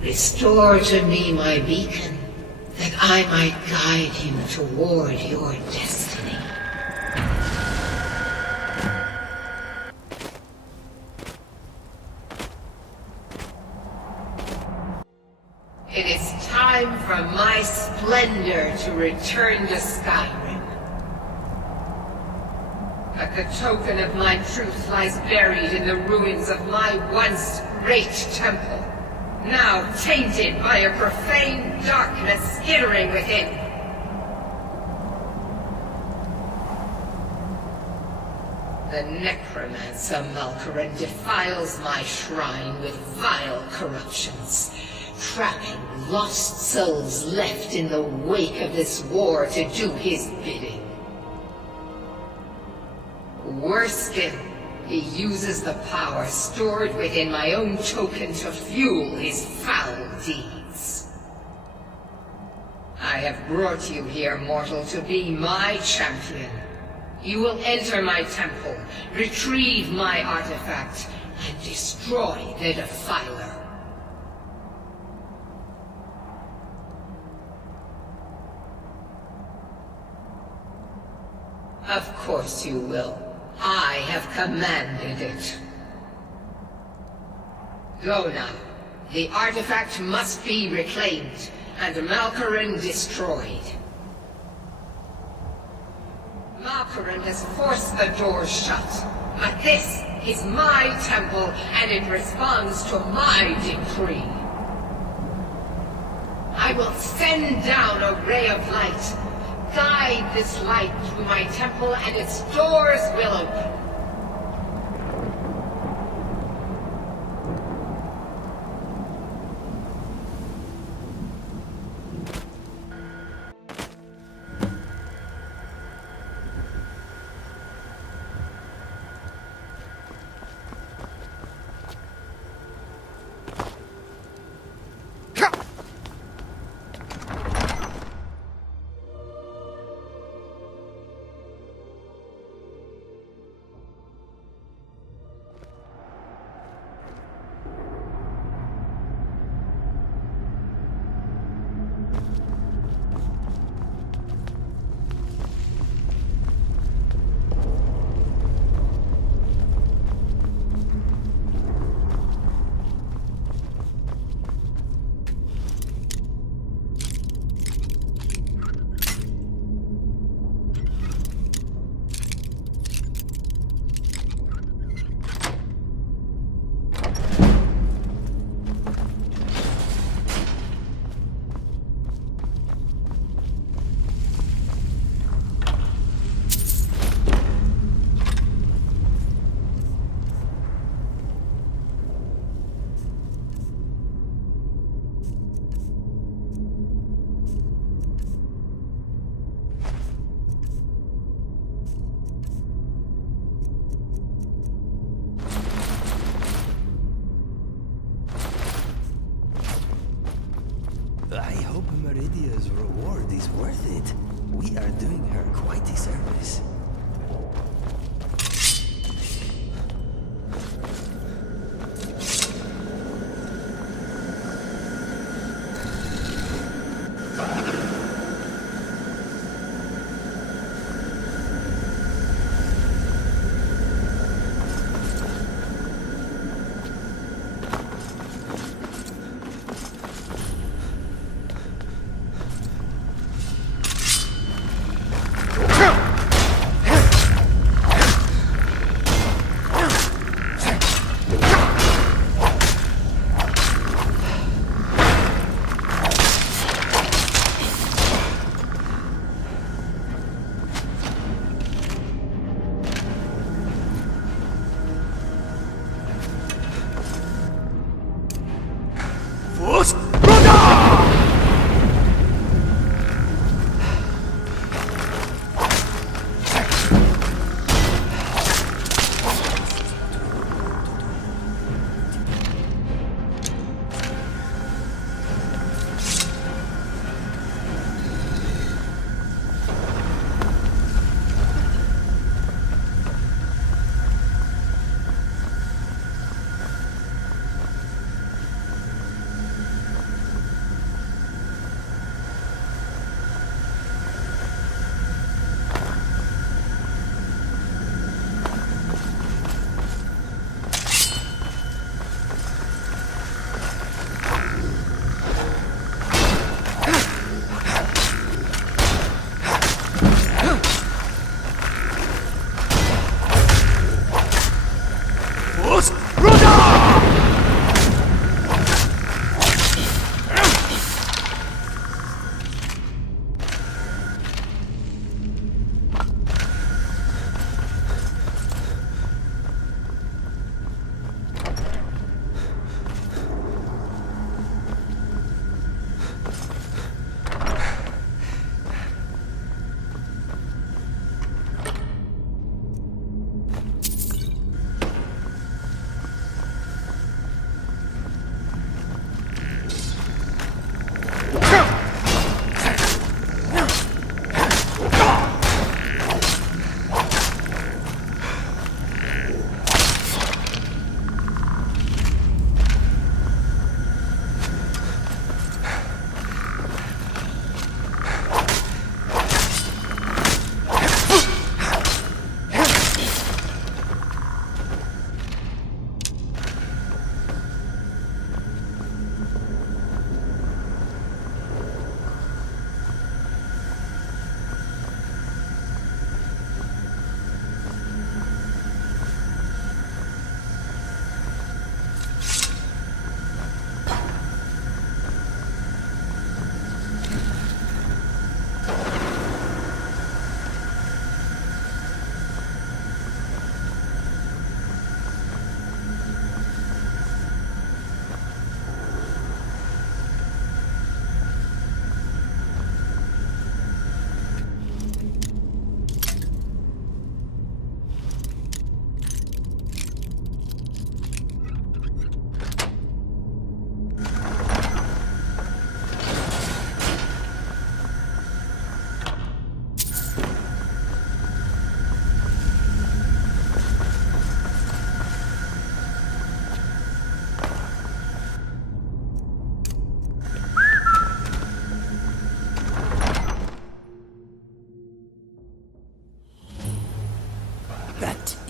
Restore to me my beacon, that I might guide you toward your destiny. It is time for my splendor to return to Skyrim. But the token of my truth lies buried in the ruins of my once great temple, now tainted by a profane darkness skittering within. The necromancer Malkaran defiles my shrine with vile corruptions, trapping lost souls left in the wake of this war to do his bidding. Worse still, he uses the power stored within my own token to fuel his foul deeds. I have brought you here, mortal, to be my champion. You will enter my temple, retrieve my artifact, and destroy the Defiler. Of course you will. I have commanded it. Go now. The artifact must be reclaimed, and Malkaran destroyed. Malkaran has forced the doors shut, but this is my temple, and it responds to my decree. I will send down a ray of light. Guide this light through my temple, and its doors will open. I hope Meridia's reward is worth it. We are doing her quite a service.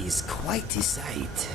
is quite a sight.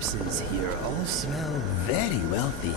corpses here all smell very wealthy.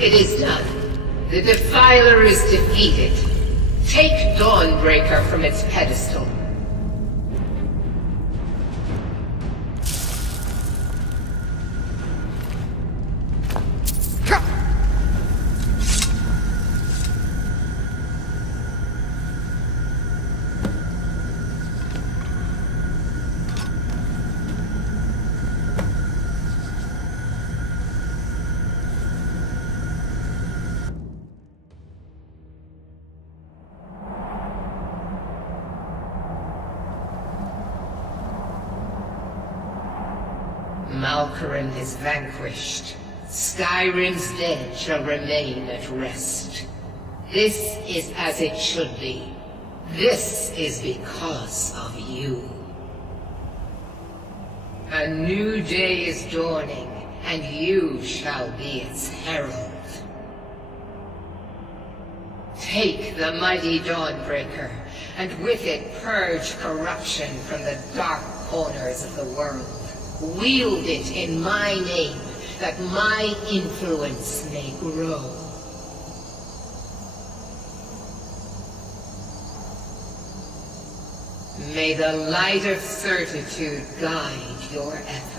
It is done. The Defiler is defeated. Take Dawnbreaker from its pedestal. Malkoran is vanquished. Skyrim's dead shall remain at rest. This is as it should be. This is because of you. A new day is dawning, and you shall be its herald. Take the mighty Dawnbreaker, and with it purge corruption from the dark corners of the world. Wield it in my name, that my influence may grow. May the light of certitude guide your efforts.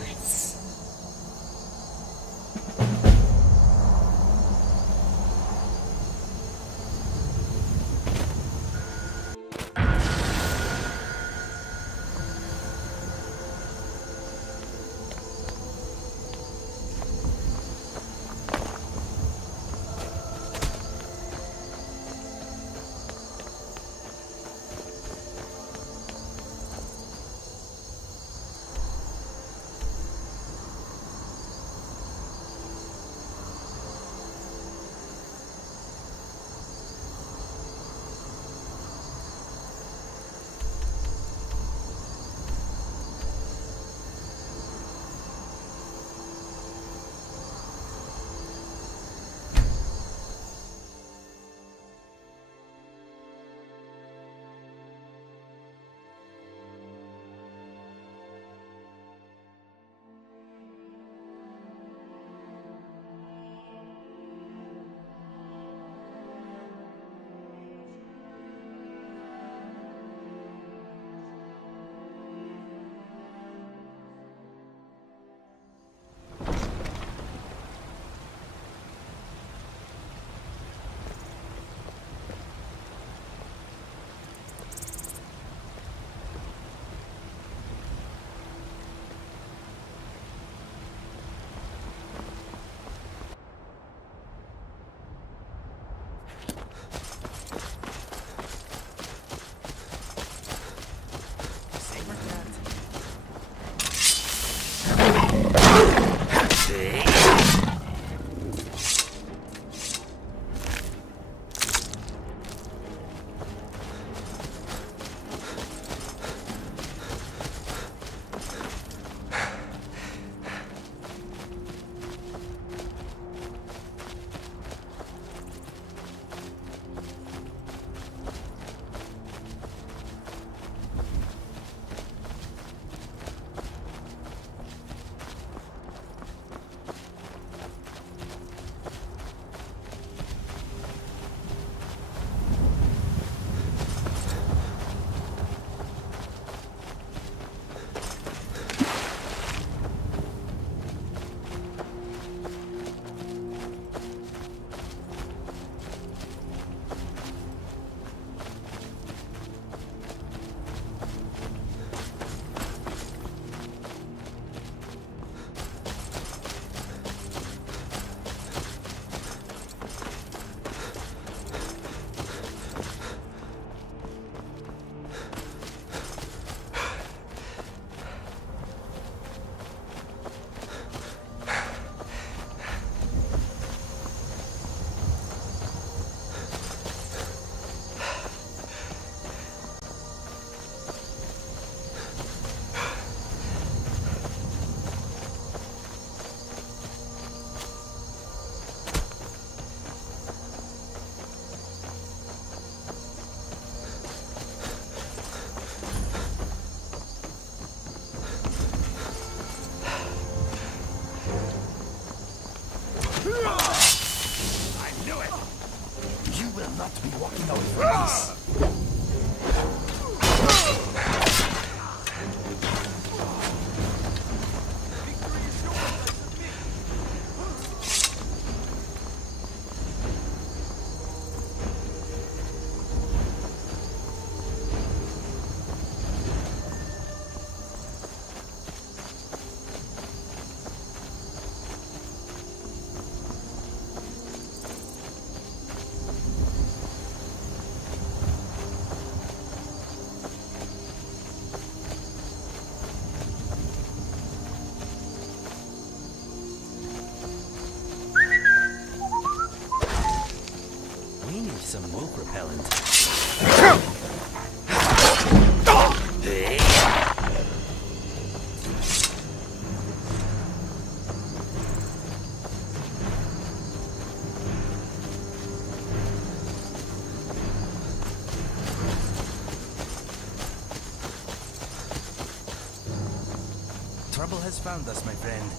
Trouble has found us, my friend.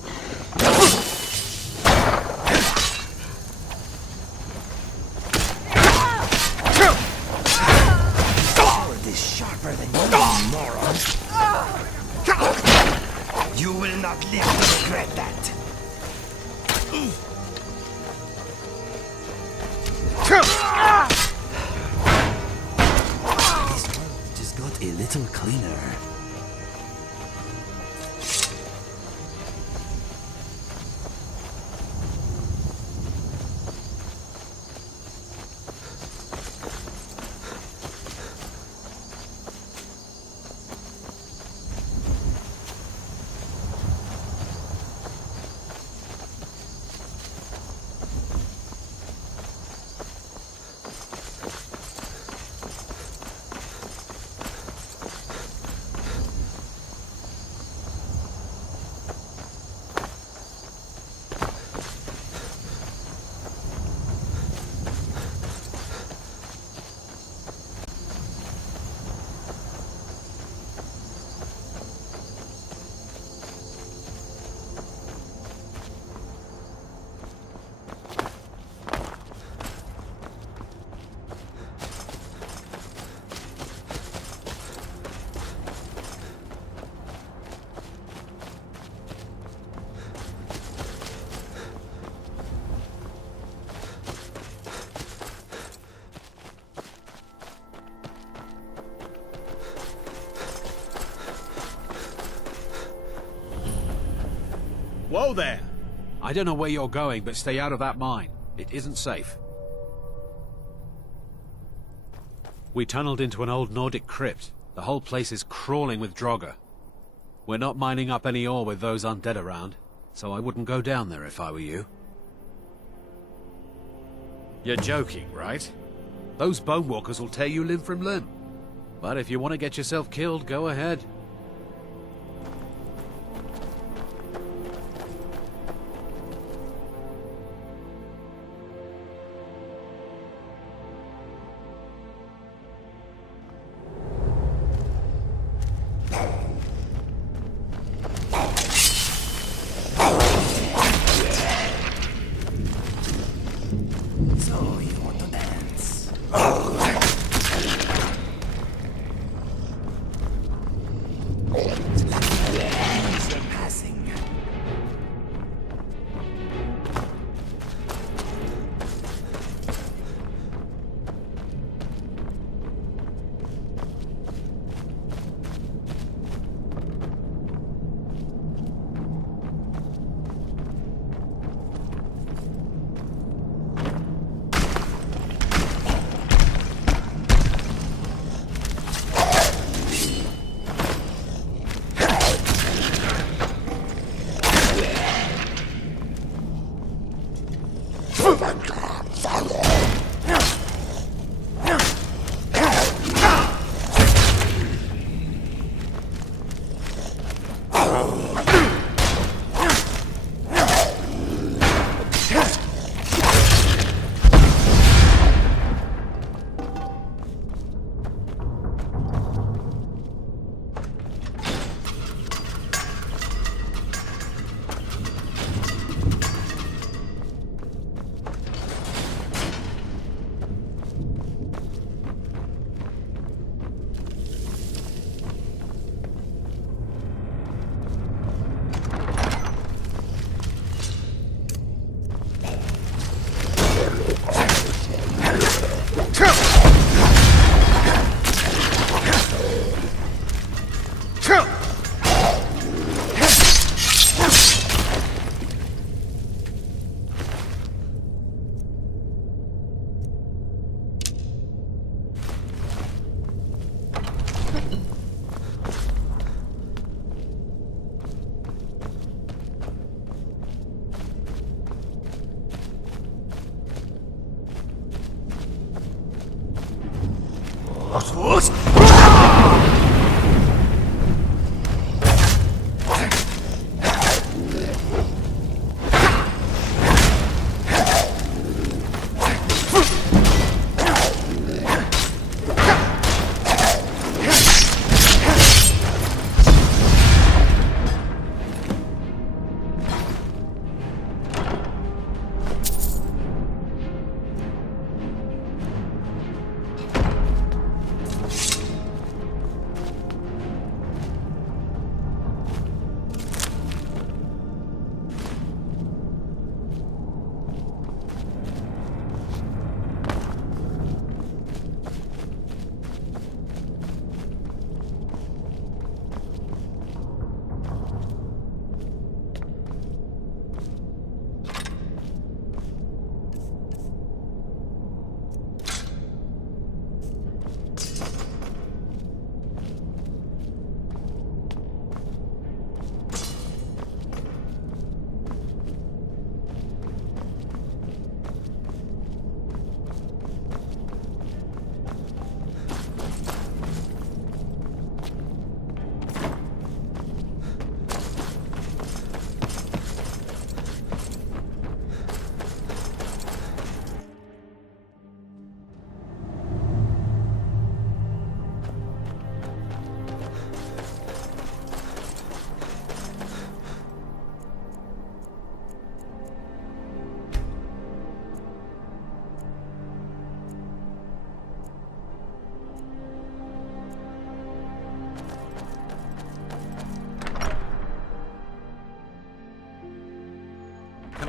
Sword is sharper than you, moron. You will not live to regret that. This world just got a little cleaner. Whoa there! I don't know where you're going, but stay out of that mine. It isn't safe. We tunneled into an old Nordic crypt. The whole place is crawling with Draugr. We're not mining up any ore with those undead around, so I wouldn't go down there if I were you. You're joking, right? Those bone walkers will tear you limb from limb. But if you want to get yourself killed, go ahead.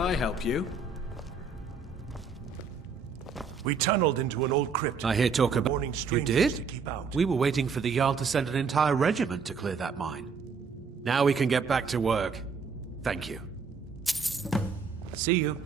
I help you? We tunneled into an old crypt. I hear talk about... warning You strangers to did? keep out. We were waiting for the Jarl to send an entire regiment to clear that mine. Now we can get back to work. Thank you. See you.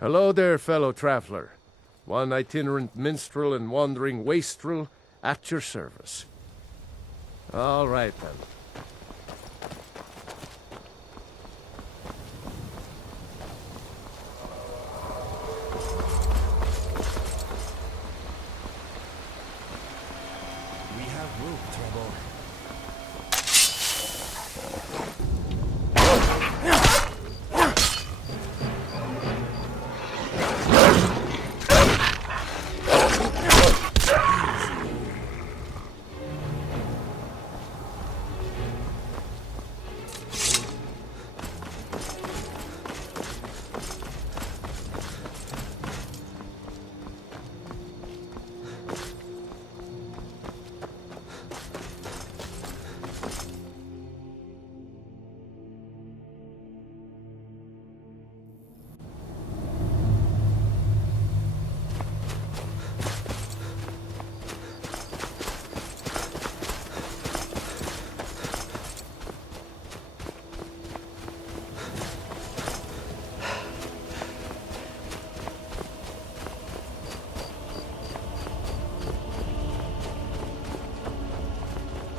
Hello there, fellow traveler. One itinerant minstrel and wandering wastrel at your service. All right, then. We have rope trouble.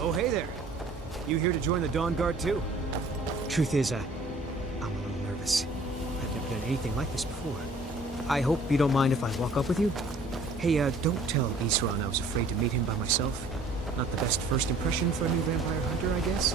Oh, hey there. You here to join the Dawn Guard, too? Truth is, I'm a little nervous. I've never done anything like this before. I hope you don't mind if I walk up with you? Hey, don't tell Isran I was afraid to meet him by myself. Not the best first impression for a new vampire hunter, I guess?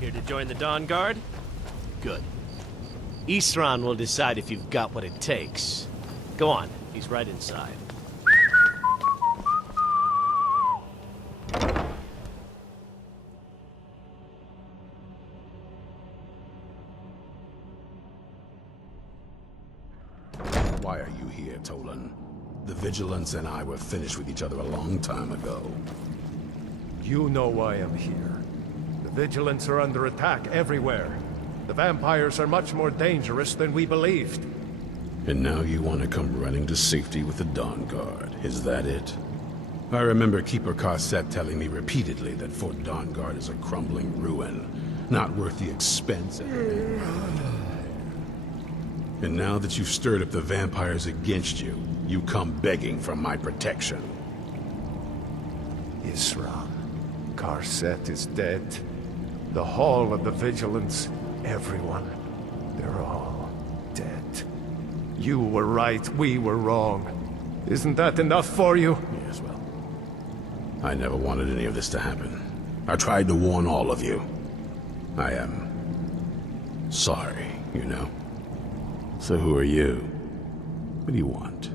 Here to join the Dawn Guard? Good. Isran will decide if you've got what it takes. Go on, he's right inside. Why are you here, Tolan? The Vigilance and I were finished with each other a long time ago. You know why I'm here. The Vigilants are under attack everywhere. The vampires are much more dangerous than we believed. And now you want to come running to safety with the Dawn Guard. Is that it? I remember Keeper Carset telling me repeatedly that Fort Dawn Guard is a crumbling ruin, not worth the expense. And now that you've stirred up the vampires against you, you come begging for my protection. Isran. Carset is dead. The Hall of the Vigilance, everyone, they're all dead. You were right, we were wrong. Isn't that enough for you? Yes, well, I never wanted any of this to happen. I tried to warn all of you. I am sorry, you know. So who are you? What do you want?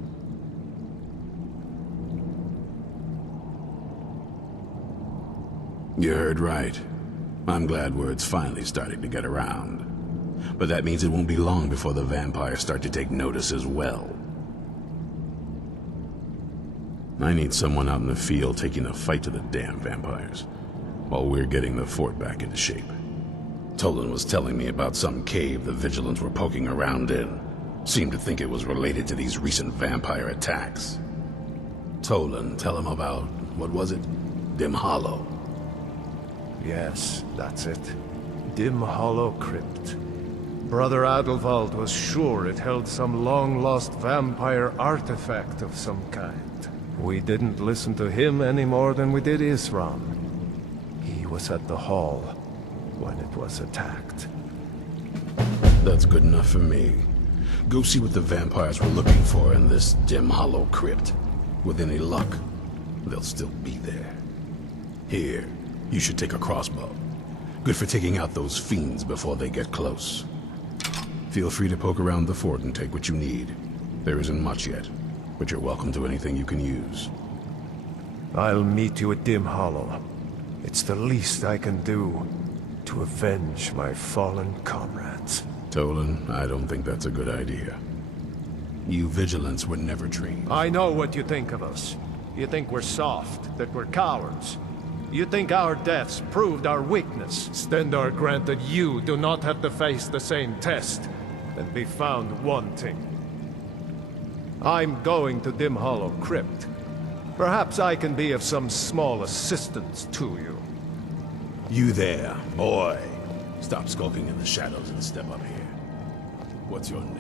You heard right. I'm glad word's finally starting to get around. But that means it won't be long before the vampires start to take notice as well. I need someone out in the field taking the fight to the damn vampires, while we're getting the fort back into shape. Tolan was telling me about some cave the Vigilants were poking around in. Seemed to think it was related to these recent vampire attacks. Tolan, tell him about, what was it? Dim Hollow. Yes, that's it. Dim Hollow Crypt. Brother Adelwald was sure it held some long-lost vampire artifact of some kind. We didn't listen to him any more than we did Isran. He was at the hall when it was attacked. That's good enough for me. Go see what the vampires were looking for in this Dim Hollow Crypt. With any luck, they'll still be there. Here, you should take a crossbow. Good for taking out those fiends before they get close. Feel free to poke around the fort and take what you need. There isn't much yet, but you're welcome to anything you can use. I'll meet you at Dim Hollow. It's the least I can do to avenge my fallen comrades. Tolan, I don't think that's a good idea. You Vigilants were never trained. I know what you think of us. You think we're soft, that we're cowards. You think our deaths proved our weakness. Stendarr granted you do not have to face the same test and be found wanting. I'm going to Dim Hollow Crypt. Perhaps I can be of some small assistance to you. You there, boy. Stop skulking in the shadows and step up here. What's your name?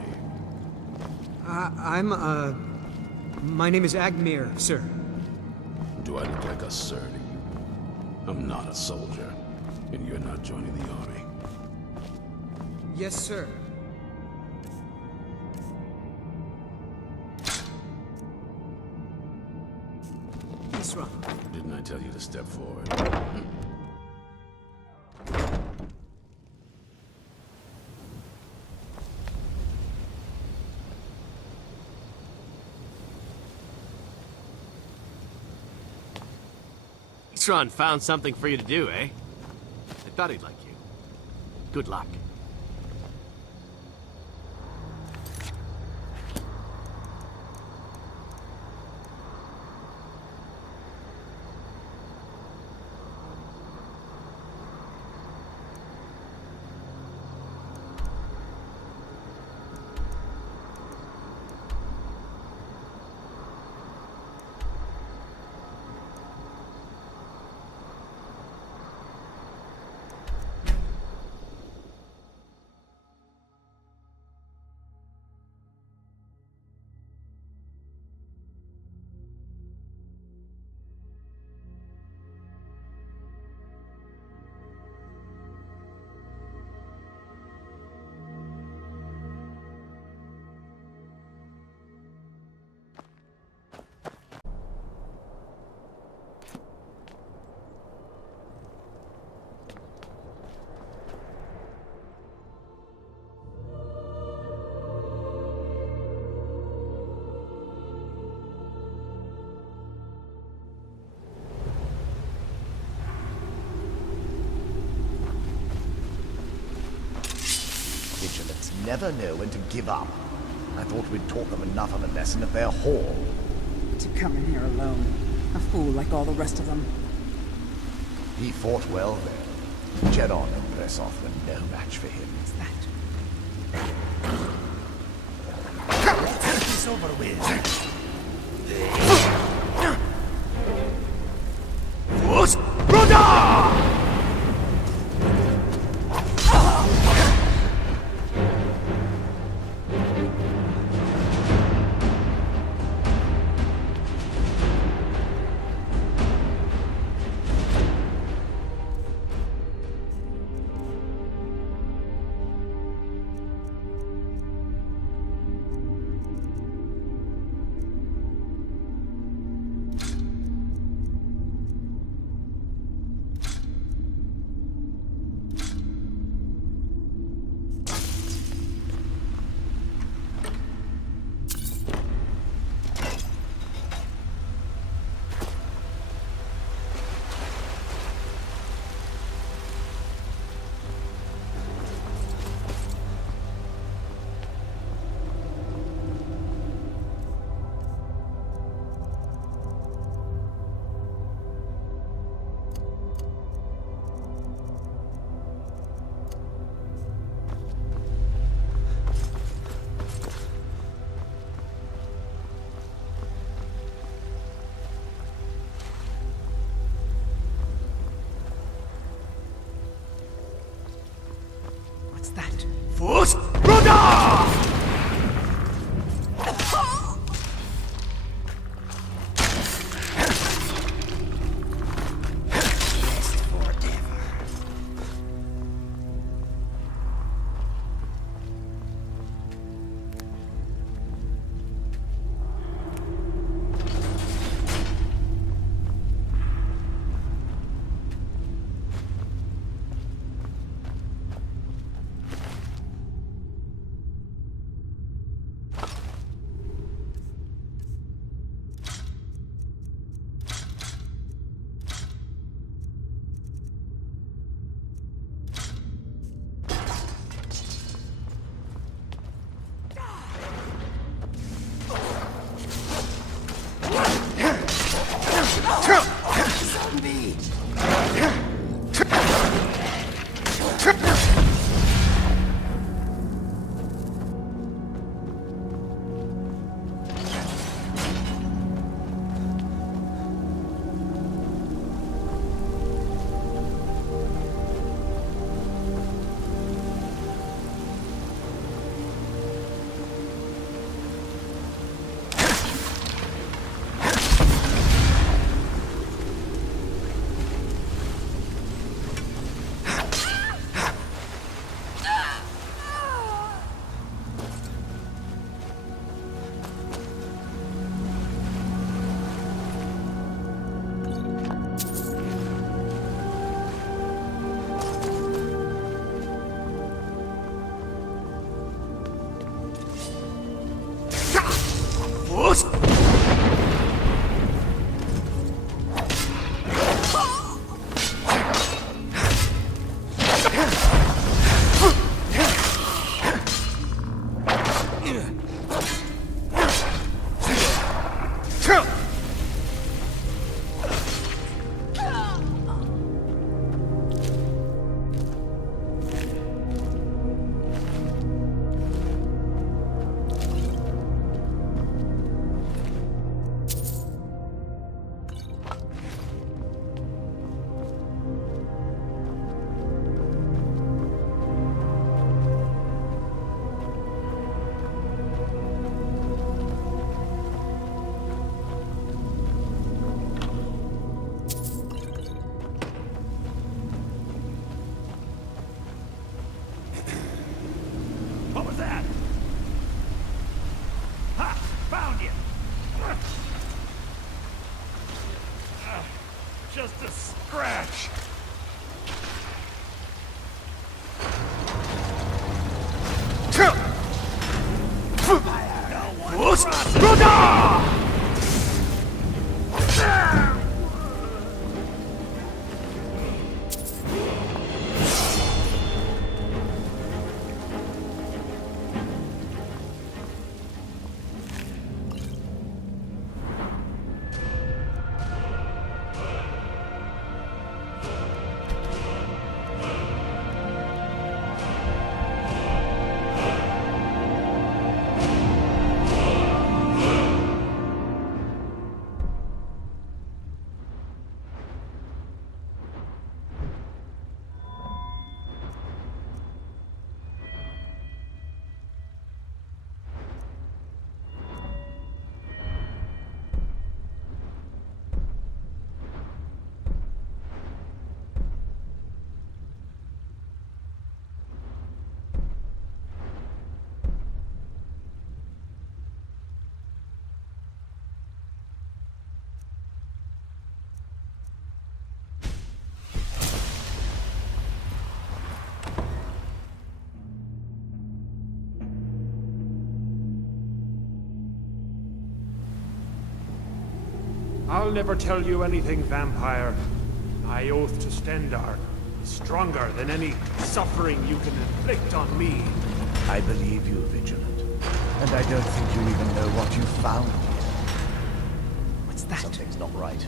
My name is Agmir, sir. Do I look like a sir to you? I'm not a soldier, and you're not joining the army. Yes, sir. Isran. Didn't I tell you to step forward? Isran found something for you to do, eh? I thought he'd like you. Good luck. vigilants never know when to give up. I thought we'd taught them enough of a lesson at their hall. To come in here alone. A fool like all the rest of them. He fought well then. Jedon and Bressoff were no match for him. What's that? Let's get this over with. Force Brother! What's that? Force Brother! I'll never tell you anything, vampire. My oath to Stendar is stronger than any suffering you can inflict on me. I believe you, Vigilant. And I don't think you even know what you found here. What's that? Something's not right.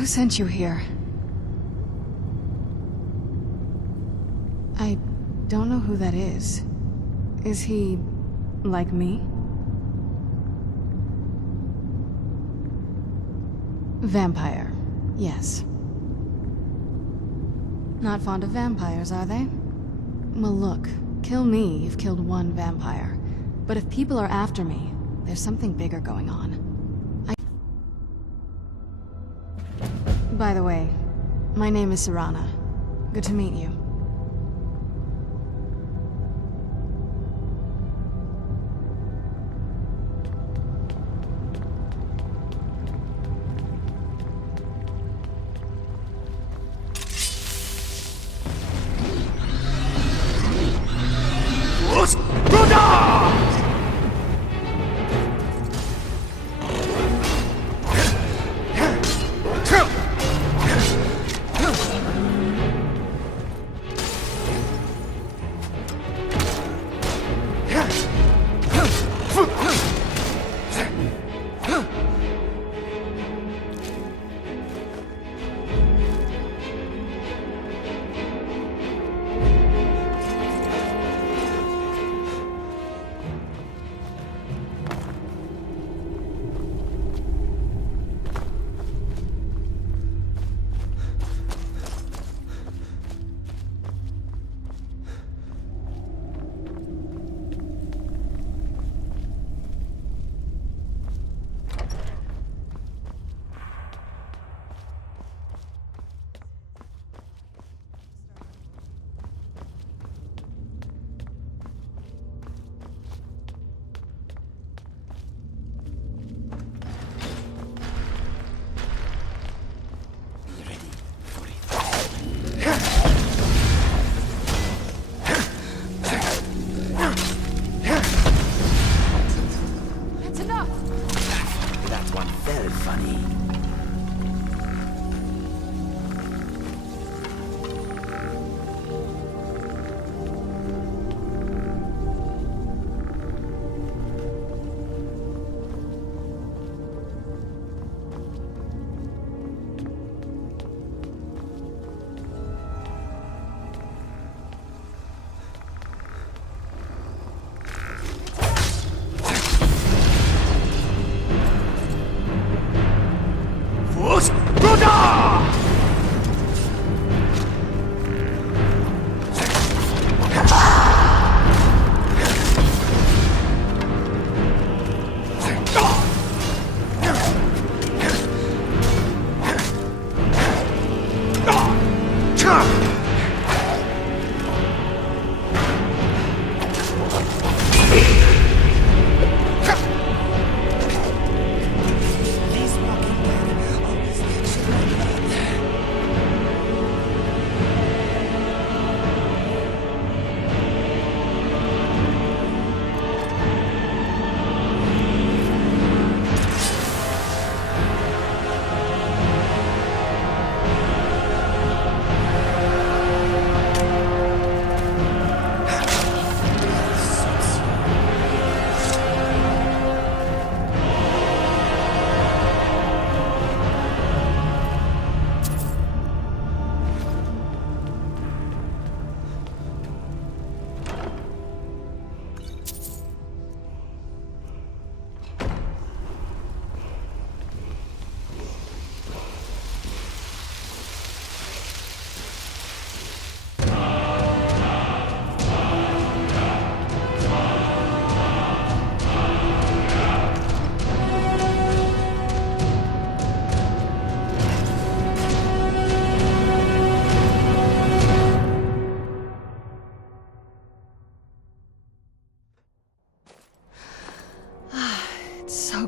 Who sent you here? I don't know who that is. Is he... like me? Vampire, yes. Not fond of vampires, are they? Well, look, kill me, you've killed one vampire. But if people are after me, there's something bigger going on. By the way, my name is Serana. Good to meet you.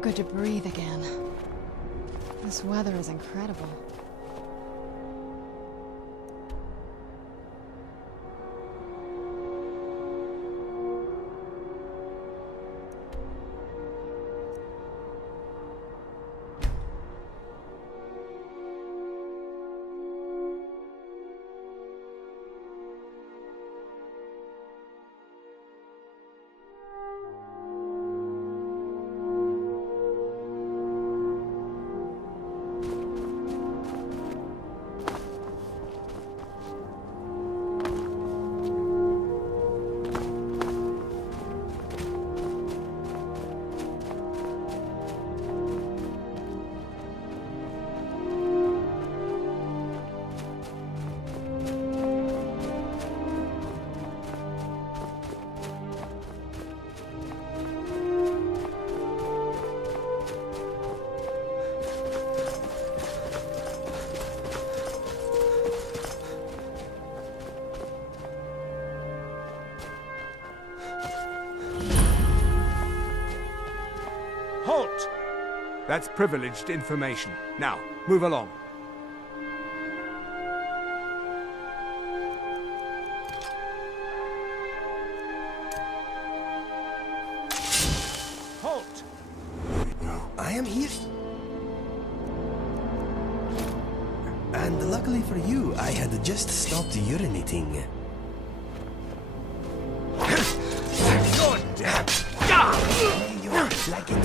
good to breathe again. This weather is incredible. Halt! That's privileged information. Now, move along. Halt! I am here. And luckily for you, I had just stopped urinating. Like it.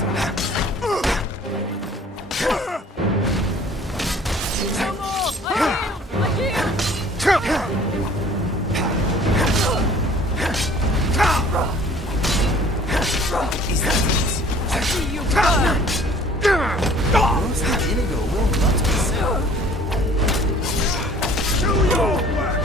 Is that it? I see you burn! Roasted vinegar will not be served. Do your work!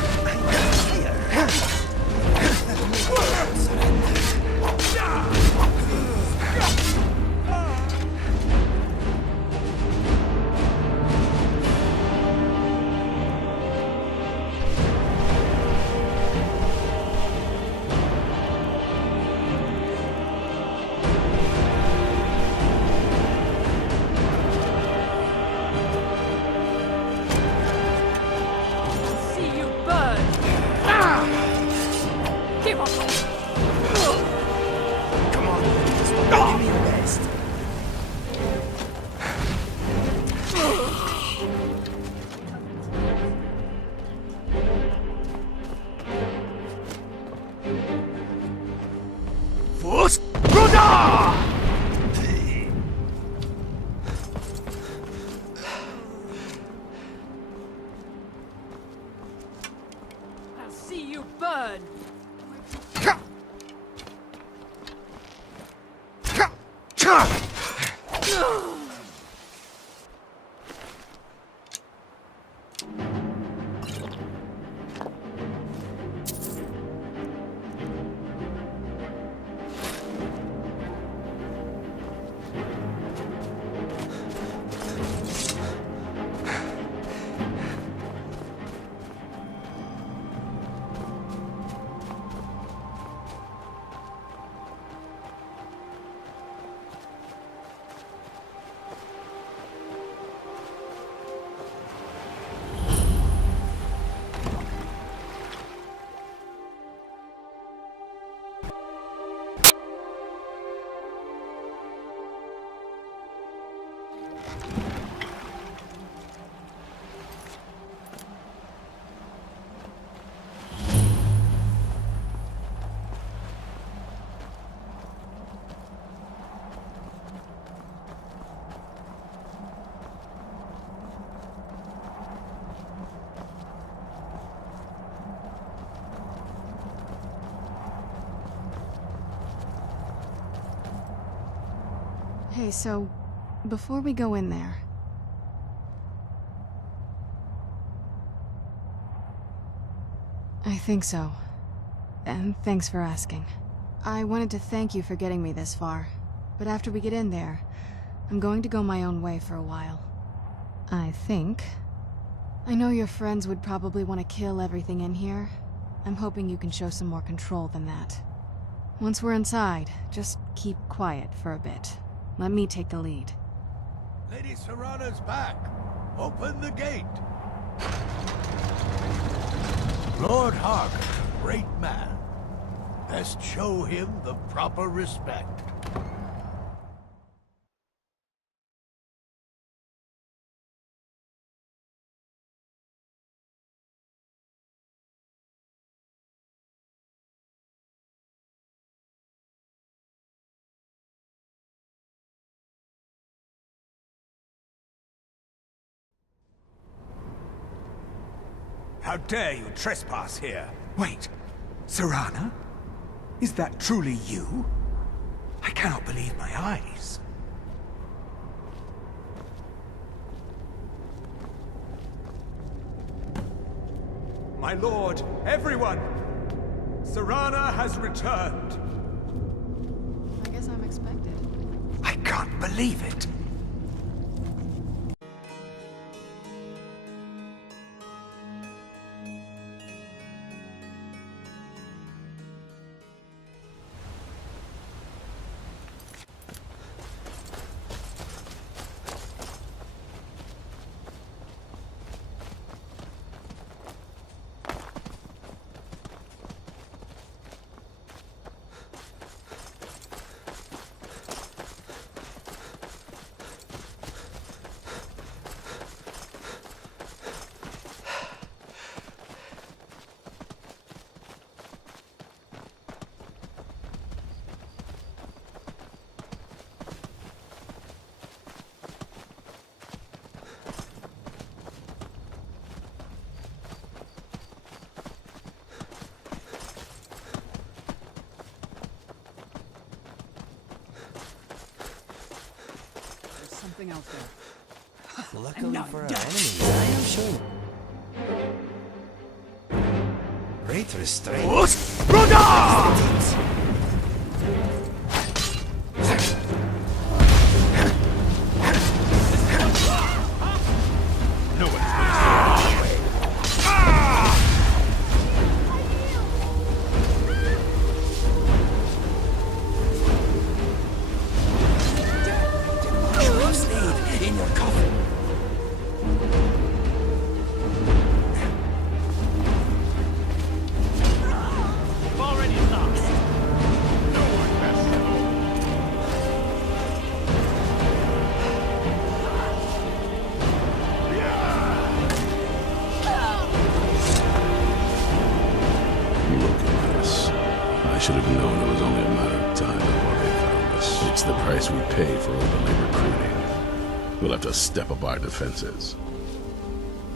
I'm Hey, so, before we go in there... I think so. And thanks for asking. I wanted to thank you for getting me this far, but after we get in there, I'm going to go my own way for a while. I think. I know your friends would probably want to kill everything in here. I'm hoping you can show some more control than that. Once we're inside, just keep quiet for a bit. Let me take the lead. Lady Serana's back. Open the gate. Lord Harker, great man. Best show him the proper respect. How dare you trespass here? Wait, Serana? Is that truly you? I cannot believe my eyes. My lord, everyone! Serana has returned. I guess I'm expected. I can't believe it. Something else there. Luckily for our enemies, I am sure. Great restraint. In your coffin. Already lost. No one Look at us. I should have known it was only a matter of time before they found us. It's the price we pay for overly recruiting. We'll have to step up our defenses.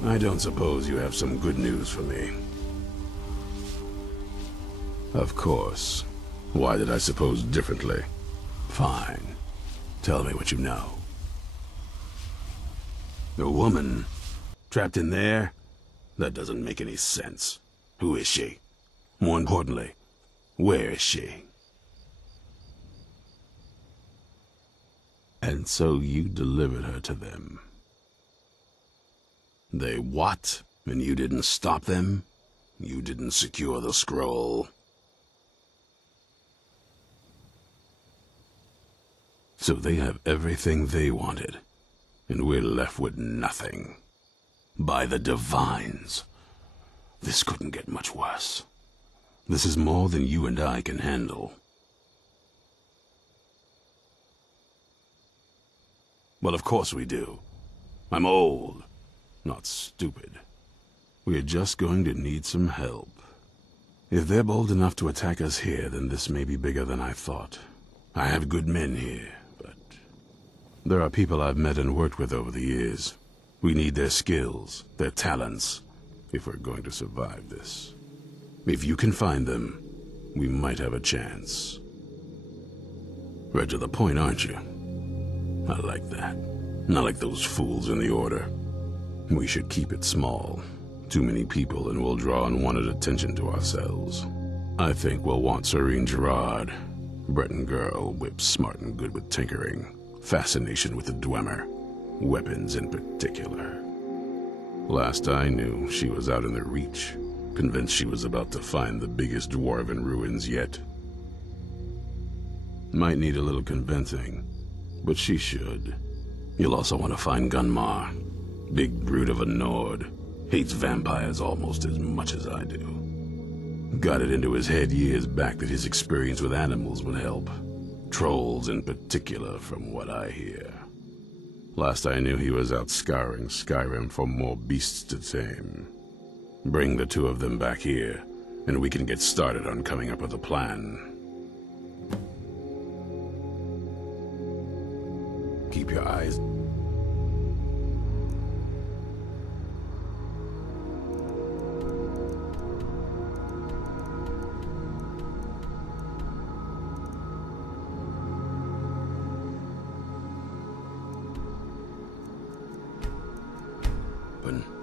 I don't suppose you have some good news for me. Of course. Why did I suppose differently? Fine. Tell me what you know. A woman? Trapped in there? That doesn't make any sense. Who is she? More importantly, where is she? And so you delivered her to them. They what? And you didn't stop them? You didn't secure the scroll? So they have everything they wanted, and we're left with nothing. By the Divines. This couldn't get much worse. This is more than you and I can handle. Well, of course we do. I'm old, not stupid. We're just going to need some help. If they're bold enough to attack us here, then this may be bigger than I thought. I have good men here, but there are people I've met and worked with over the years. We need their skills, their talents, if we're going to survive this. If you can find them, we might have a chance. Right to the point, aren't you? I like that. Not like those fools in the Order. We should keep it small. Too many people and we'll draw unwanted attention to ourselves. I think we'll want Serene Gerard. Breton girl, whip smart and good with tinkering. Fascination with the Dwemer. Weapons in particular. Last I knew, she was out in the Reach. Convinced she was about to find the biggest dwarven ruins yet. Might need a little convincing. but she should. You'll also want to find Gunmar. Big brute of a Nord. Hates vampires almost as much as I do. Got it into his head years back that his experience with animals would help. Trolls in particular, from what I hear. Last I knew, he was out scouring Skyrim for more beasts to tame. Bring the two of them back here, and we can get started on coming up with a plan. Keep your eyes... open.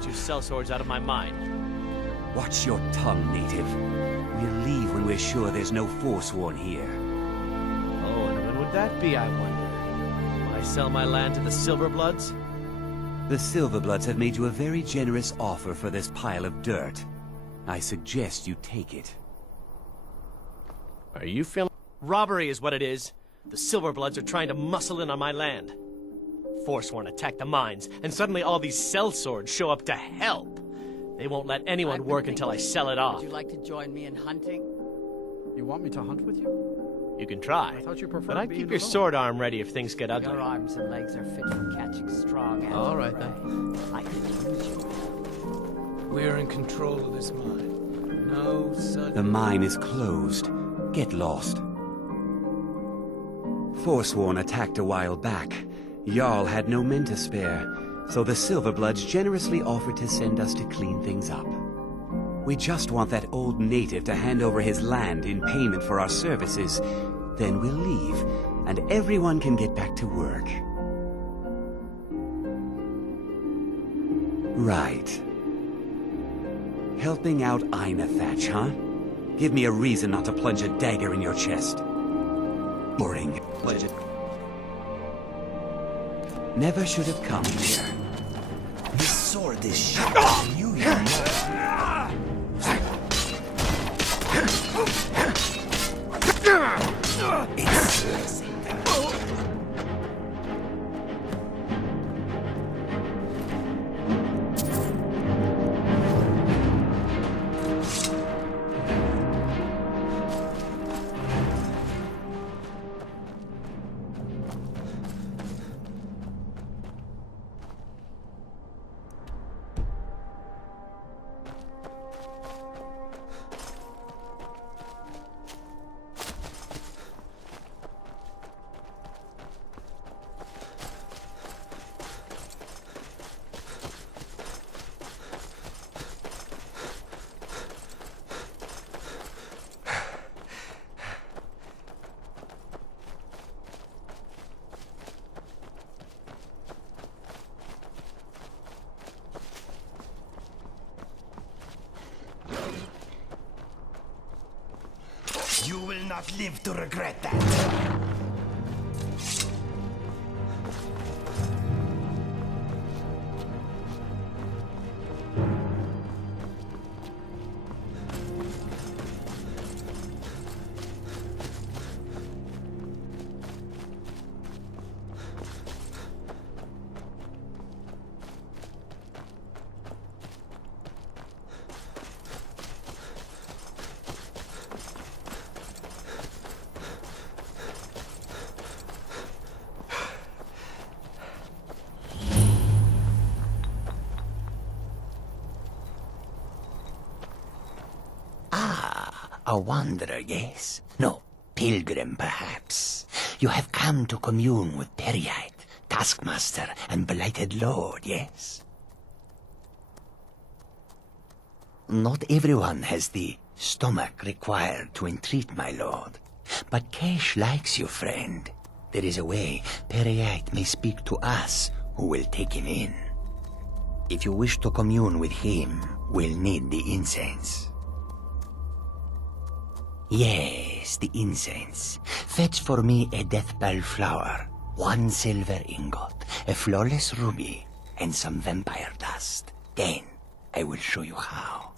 want you sellswords out of my mind. Watch your tongue, native. We'll leave when we're sure there's no Forsworn here. Oh, and when would that be, I wonder? Will I sell my land to the Silverbloods? The Silverbloods have made you a very generous offer for this pile of dirt. I suggest you take it. Are you feeling... Robbery is what it is. The Silverbloods are trying to muscle in on my land. Forsworn attacked the mines, and suddenly all these sellswords show up to help. They won't let anyone work until I sell it off. Would you like to join me in hunting? You want me to hunt with you? You can try, I thought you preferred but I'd being keep your alone. sword arm ready if things get ugly. Your arms and legs are fit for catching strong animals. All right, then. I could use you. We're in control of this mine. No such... The mine is closed. Get lost. Forsworn attacked a while back. Jarl had no men to spare, so the Silverbloods generously offered to send us to clean things up. We just want that old native to hand over his land in payment for our services. Then we'll leave, and everyone can get back to work. Right. Helping out Einethach, huh? Give me a reason not to plunge a dagger in your chest. Boring. Never should have come here. This sword is sharper than you know. It's slicing them. You will not live to regret that. A wanderer, yes? No, pilgrim, perhaps. You have come to commune with Periite, Taskmaster, and Blighted Lord, yes? Not everyone has the stomach required to entreat my lord. But Kesh likes you, friend. There is a way Periite may speak to us who will take him in. If you wish to commune with him, we'll need the incense. Yes, the incense. Fetch for me a deathbell flower, 1 silver ingot, a flawless ruby, and some vampire dust. Then I will show you how.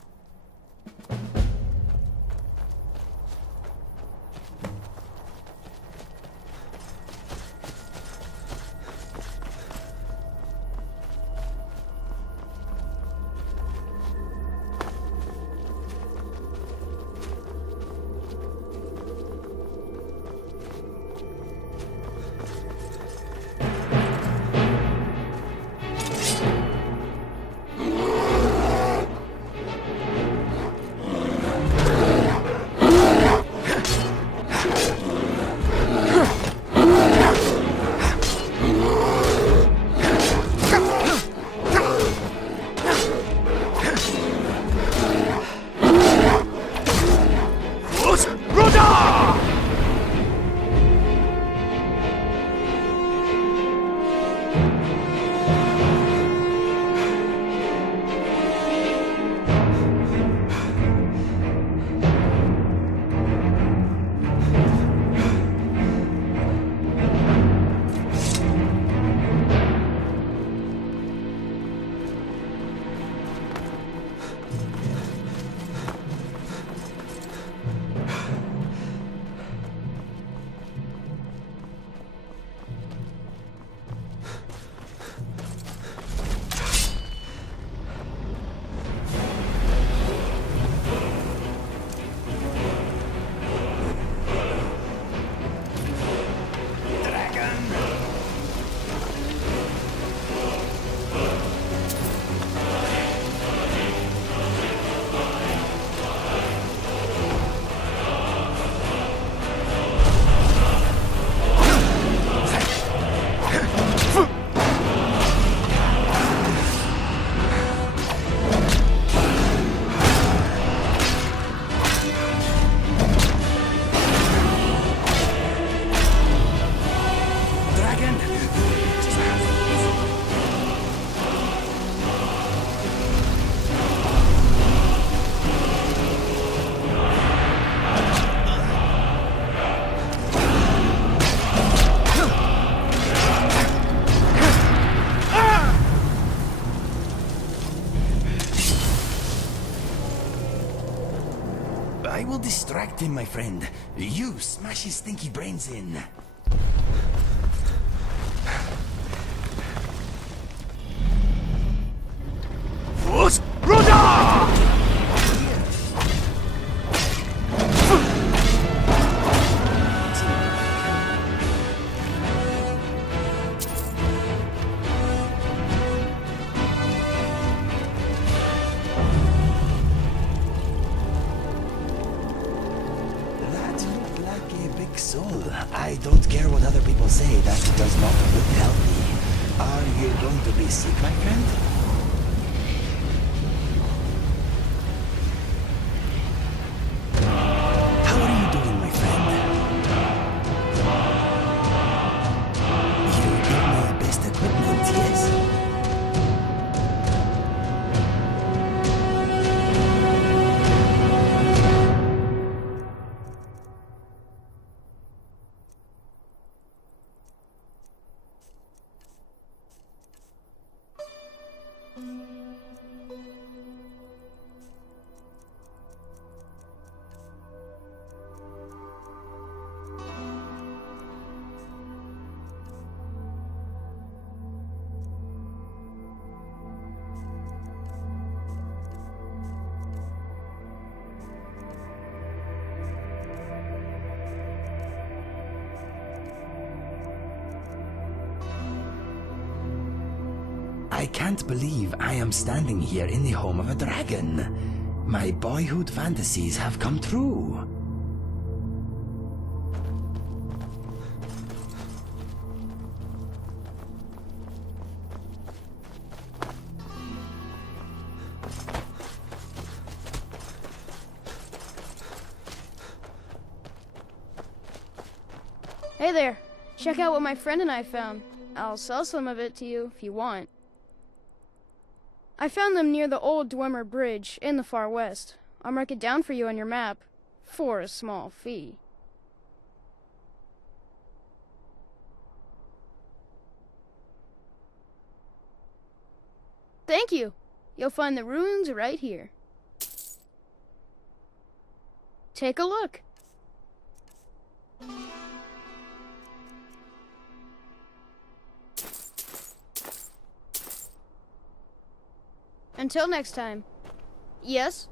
distract him, my friend. You smash his stinky brains in. I don't care what other people say, that does not look healthy. Are you going to be sick, my friend? How are you doing, my friend? You give me best equipment, yes? I can't believe I am standing here in the home of a dragon. My boyhood fantasies have come true. Hey there. Check out what my friend and I found. I'll sell some of it to you if you want. I found them near the old Dwemer Bridge in the far west. I'll mark it down for you on your map, for a small fee. Thank you. You'll find the ruins right here. Take a look. Until next time. Yes?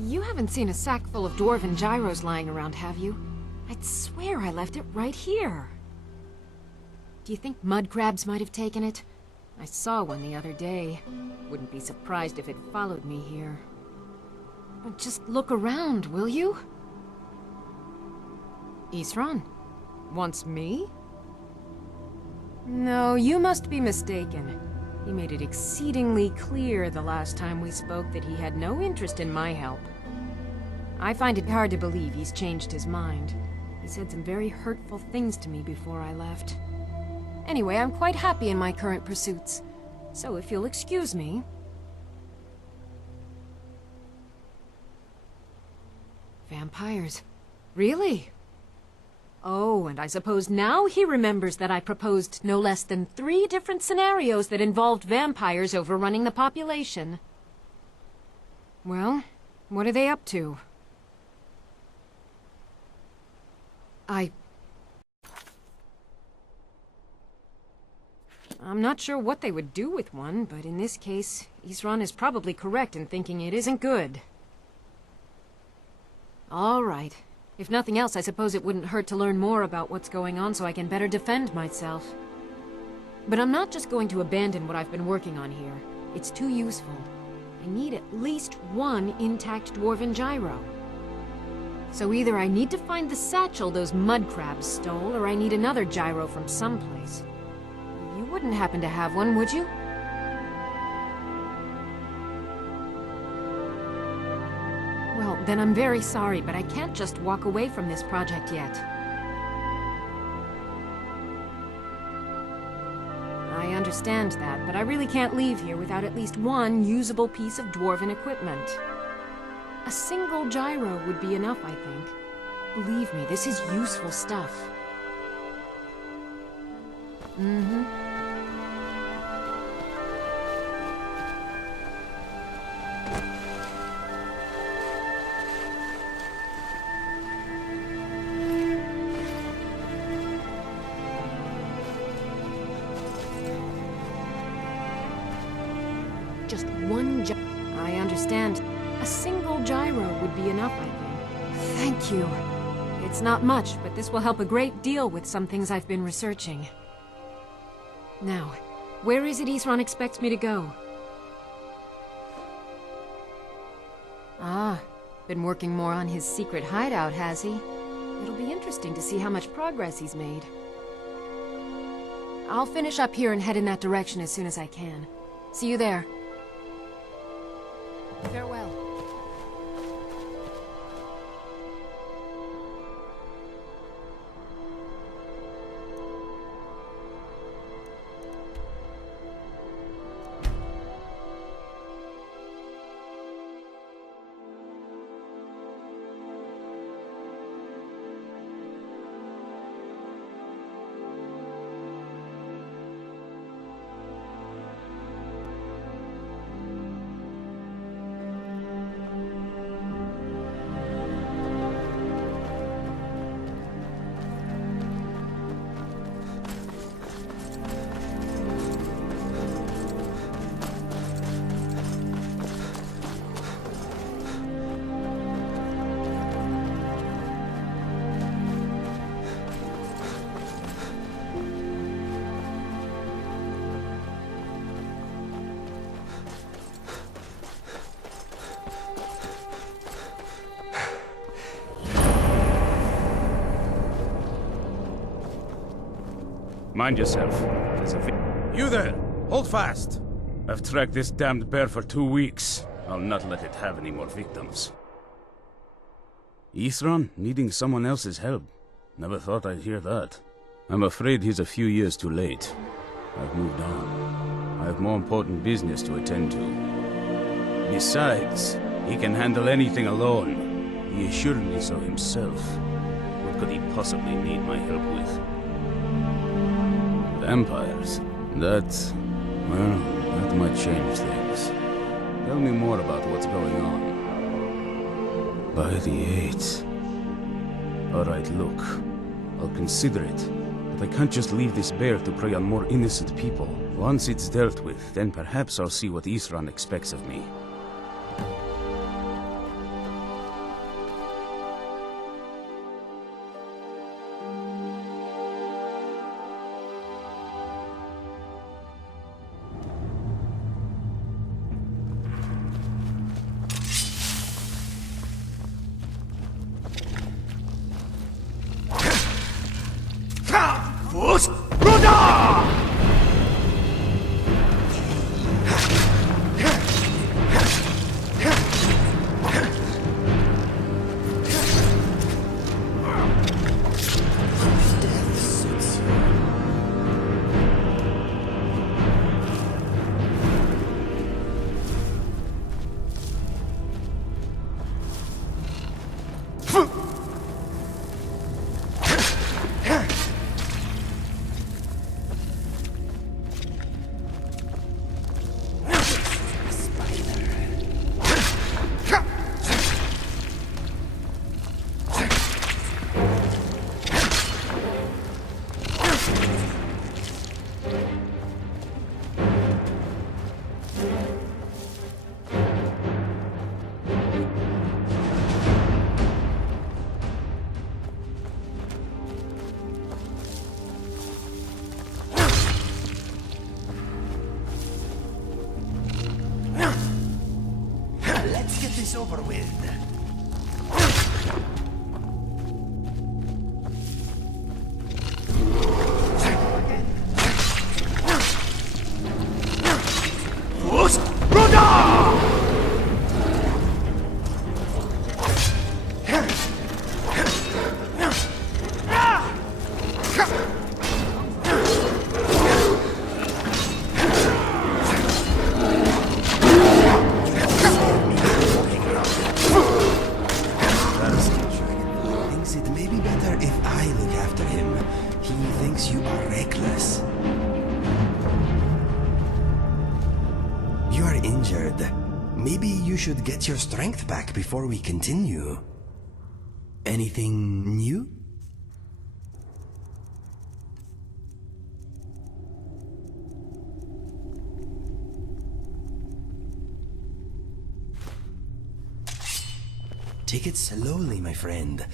You haven't seen a sack full of dwarven gyros lying around, have you? I'd swear I left it right here. Do you think mud crabs might have taken it? I saw one the other day. Wouldn't be surprised if it followed me here. Just look around, will you? Isran? Wants me? No, you must be mistaken. He made it exceedingly clear the last time we spoke that he had no interest in my help. I find it hard to believe he's changed his mind. He said some very hurtful things to me before I left. Anyway, I'm quite happy in my current pursuits. So if you'll excuse me... Vampires. Really? Oh, and I suppose now he remembers that I proposed no less than 3 different scenarios that involved vampires overrunning the population. Well, what are they up to? I'm not sure what they would do with one, but in this case, Isran is probably correct in thinking it isn't good. All right. If nothing else, I suppose it wouldn't hurt to learn more about what's going on so I can better defend myself. But I'm not just going to abandon what I've been working on here. It's too useful. I need at least one intact dwarven gyro. So either I need to find the satchel those mud crabs stole, or I need another gyro from someplace. You wouldn't happen to have one, would you? Well, then I'm very sorry, but I can't just walk away from this project yet. I understand that, but I really can't leave here without at least one usable piece of dwarven equipment. A single gyro would be enough, I think. Believe me, this is useful stuff. Mm-hmm. Just one gyro. I understand. A single gyro would be enough, I think. Thank you. It's not much, but this will help a great deal with some things I've been researching. Now, where is it Isran expects me to go? Ah, been working more on his secret hideout, has he? It'll be interesting to see how much progress he's made. I'll finish up here and head in that direction as soon as I can. See you there. Farewell. Mind yourself. There's a You there! Hold fast! I've tracked this damned bear for 2 weeks. I'll not let it have any more victims. Isran needing someone else's help. Never thought I'd hear that. I'm afraid he's a few years too late. I've moved on. I have more important business to attend to. Besides, he can handle anything alone. He assured me so himself. What could he possibly need my help with? Vampires? That might change things. Tell me more about what's going on. By the 8th. Alright, look. I'll consider it. But I can't just leave this bear to prey on more innocent people. Once it's dealt with, then perhaps I'll see what Isran expects of me. this over with. Thinks it may be better if I look after him. He thinks you are reckless. You are injured. Maybe you should get your strength back before we continue. Anything new? Take it slowly, my friend.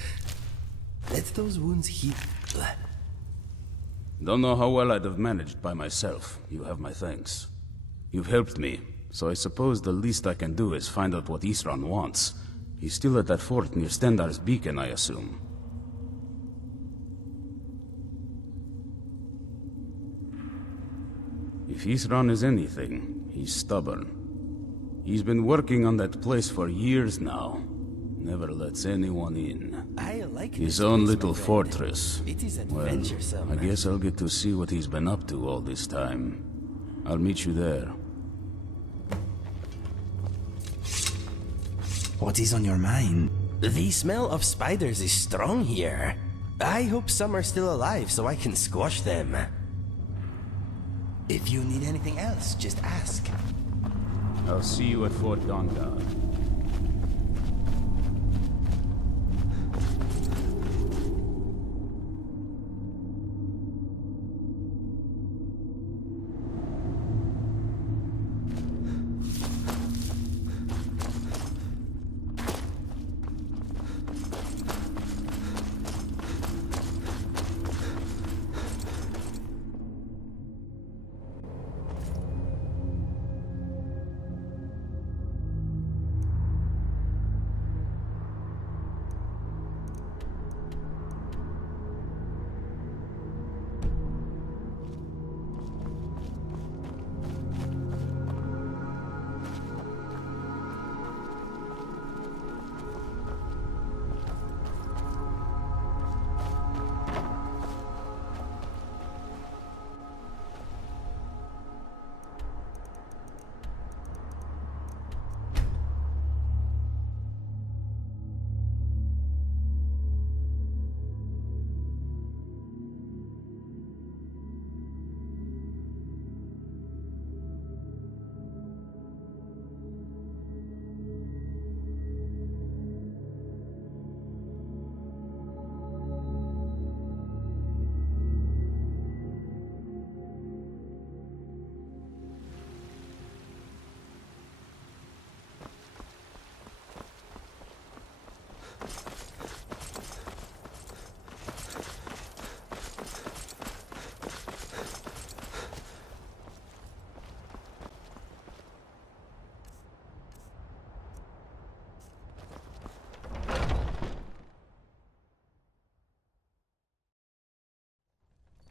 Let those wounds heal. Don't know how well I'd have managed by myself. You have my thanks. You've helped me, so I suppose the least I can do is find out what Isran wants. He's still at that fort near Stendar's beacon, I assume. If Isran is anything, he's stubborn. He's been working on that place for years now. Never lets anyone in. I like His this own place, little my friend. fortress. It is Well, adventuresome. I guess I'll get to see what he's been up to all this time. I'll meet you there. What is on your mind? The smell of spiders is strong here. I hope some are still alive so I can squash them. If you need anything else, just ask. I'll see you at Fort Dawnguard.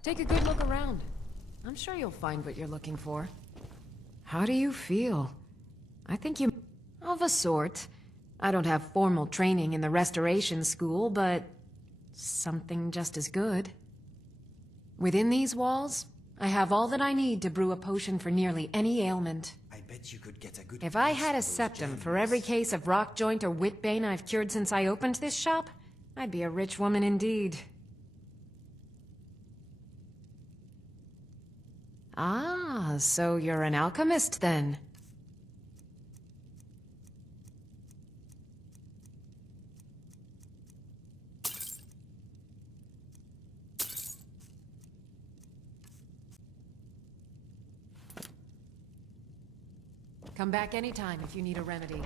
Take a good look around. I'm sure you'll find what you're looking for. How do you feel? I think you... Of a sort. I don't have formal training in the restoration school, but... something just as good. Within these walls, I have all that I need to brew a potion for nearly any ailment. I bet you could get a good... If I had a septum for every case of rock joint or whitbane I've cured since I opened this shop, I'd be a rich woman indeed. Ah, so you're an alchemist then? Come back anytime if you need a remedy.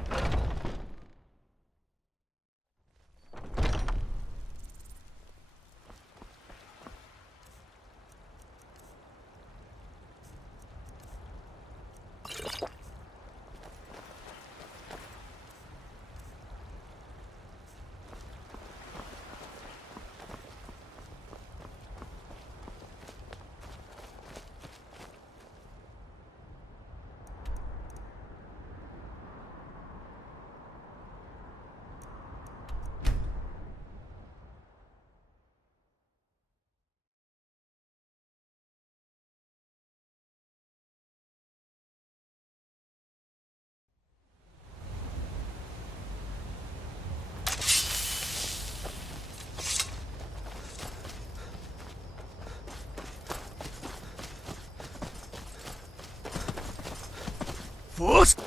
First!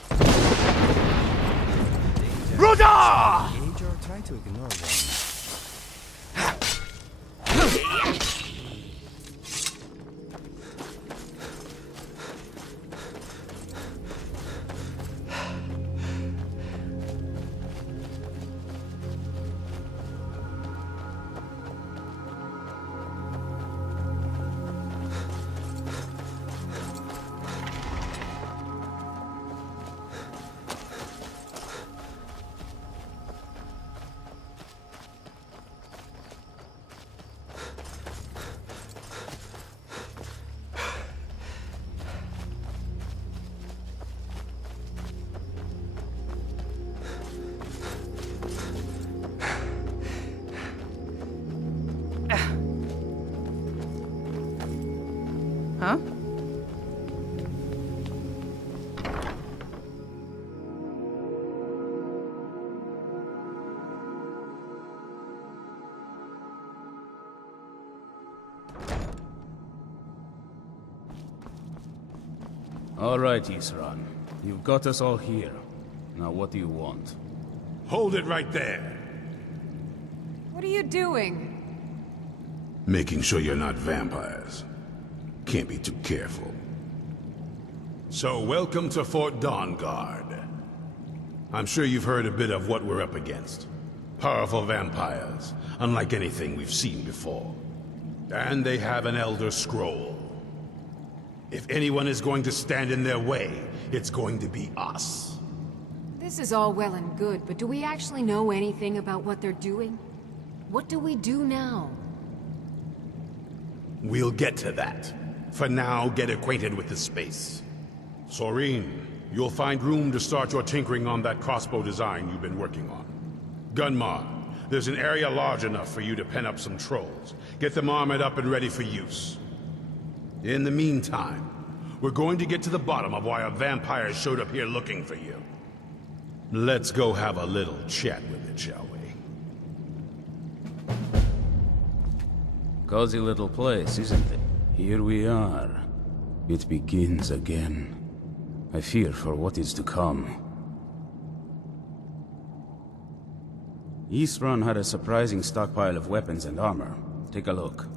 Ruda! Age or try to ignore one. Huh? All right, Isran. You've got us all here. Now what do you want? Hold it right there. What are you doing? Making sure you're not vampires. Can't be too careful. So, welcome to Fort Dawnguard. I'm sure you've heard a bit of what we're up against. Powerful vampires, unlike anything we've seen before. And they have an Elder Scroll. If anyone is going to stand in their way, it's going to be us. This is all well and good, but do we actually know anything about what they're doing? What do we do now? We'll get to that. For now, get acquainted with the space. Soreen, you'll find room to start your tinkering on that crossbow design you've been working on. Gunmar, there's an area large enough for you to pen up some trolls. Get them armored up and ready for use. In the meantime, we're going to get to the bottom of why a vampire showed up here looking for you. Let's go have a little chat with it, shall we? Cozy little place, isn't it? Here we are. It begins again. I fear for what is to come. Isran had a surprising stockpile of weapons and armor. Take a look.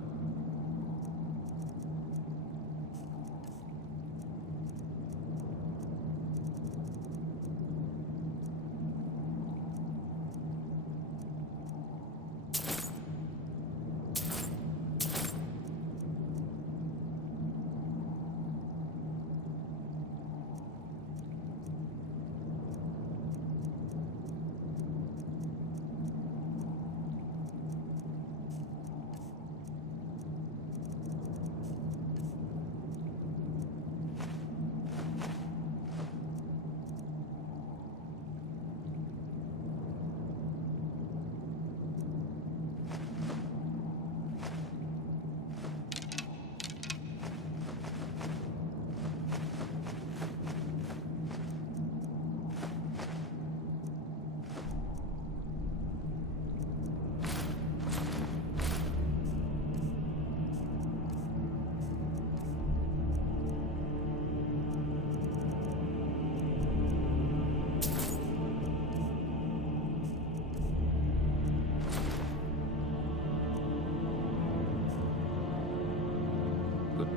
Look.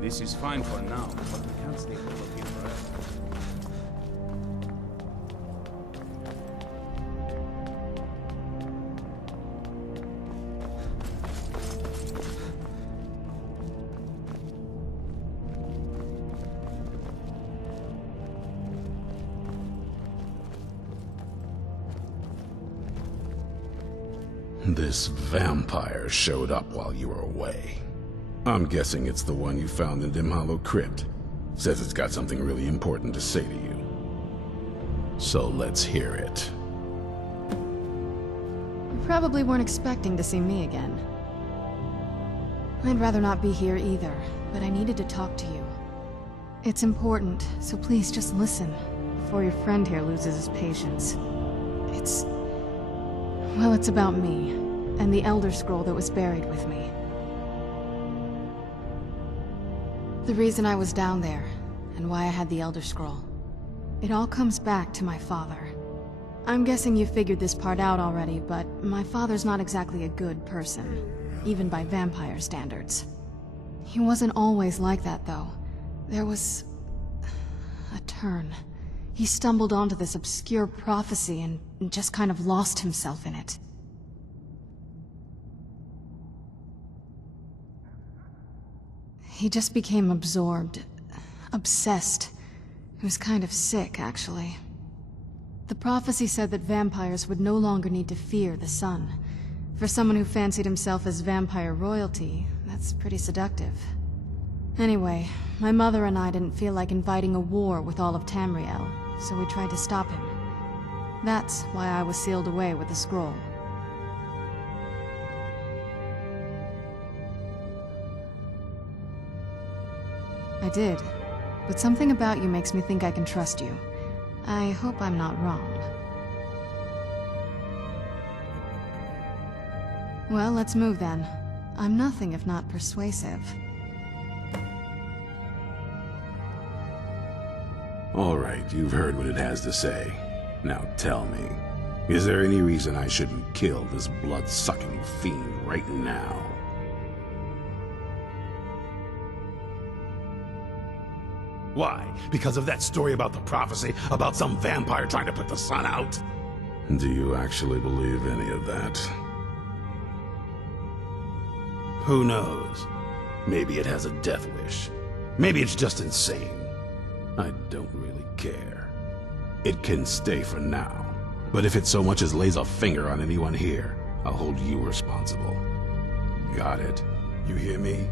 This is fine for now, but we can't stay put up here forever. This vampire showed up while you were away. I'm guessing it's the one you found in Dim Hollow Crypt. Says it's got something really important to say to you. So let's hear it. probably weren't expecting to see me again. I'd rather not be here either, but I needed to talk to you. It's important, so please just listen, before your friend here loses his patience. Well, it's about me, and the Elder Scroll that was buried with me. The reason I was down there, and why I had the Elder Scroll. It all comes back to my father. I'm guessing you figured this part out already, but my father's not exactly a good person, even by vampire standards. He wasn't always like that, though. There was a turn. He stumbled onto this obscure prophecy and just kind of lost himself in it. He just became absorbed, obsessed. He was kind of sick, actually. The prophecy said that vampires would no longer need to fear the sun. For someone who fancied himself as vampire royalty, that's pretty seductive. Anyway, my mother and I didn't feel like inviting a war with all of Tamriel, so we tried to stop him. That's why I was sealed away with the scroll. I did, but something about you makes me think I can trust you. I hope I'm not wrong. Well, let's move then. I'm nothing if not persuasive. All right, you've heard what it has to say. Now tell me, is there any reason I shouldn't kill this blood-sucking fiend right now? Why? Because of that story about the prophecy? About some vampire trying to put the sun out? Do you actually believe any of that? Who knows? Maybe it has a death wish. Maybe it's just insane. I don't really care. It can stay for now. But if it so much as lays a finger on anyone here, I'll hold you responsible. Got it? You hear me?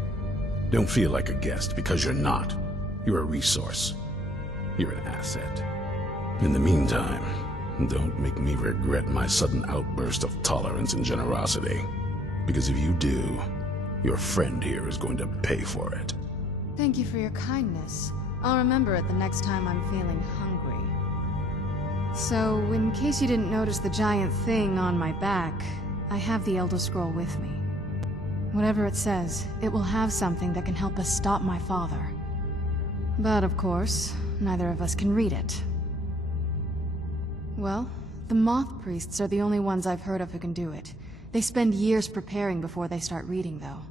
Don't feel like a guest, because you're not. You're a resource. You're an asset. In the meantime, don't make me regret my sudden outburst of tolerance and generosity. Because if you do, your friend here is going to pay for it. Thank you for your kindness. I'll remember it the next time I'm feeling hungry. So, in case you didn't notice the giant thing on my back, I have the Elder Scroll with me. Whatever it says, it will have something that can help us stop my father. But of course, neither of us can read it. Well, the Moth Priests are the only ones I've heard of who can do it. They spend years preparing before they start reading, though.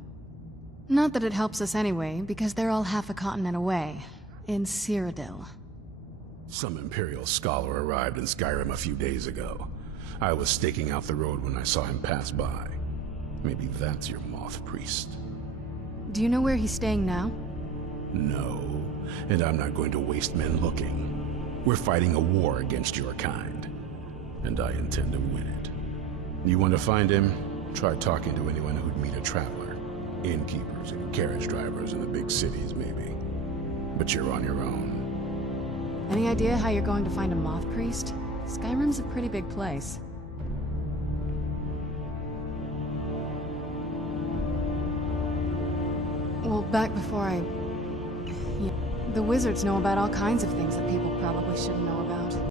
Not that it helps us anyway, because they're all half a continent away, in Cyrodiil. Some Imperial scholar arrived in Skyrim a few days ago. I was staking out the road when I saw him pass by. Maybe that's your Moth Priest. Do you know where he's staying now? No, and I'm not going to waste men looking. We're fighting a war against your kind, and I intend to win it. You want to find him? Try talking to anyone who'd meet a traveler. Innkeepers and carriage drivers in the big cities, maybe. But you're on your own. Any idea how you're going to find a Moth Priest? Skyrim's a pretty big place. Well, back before the wizards know about all kinds of things that people probably shouldn't know about.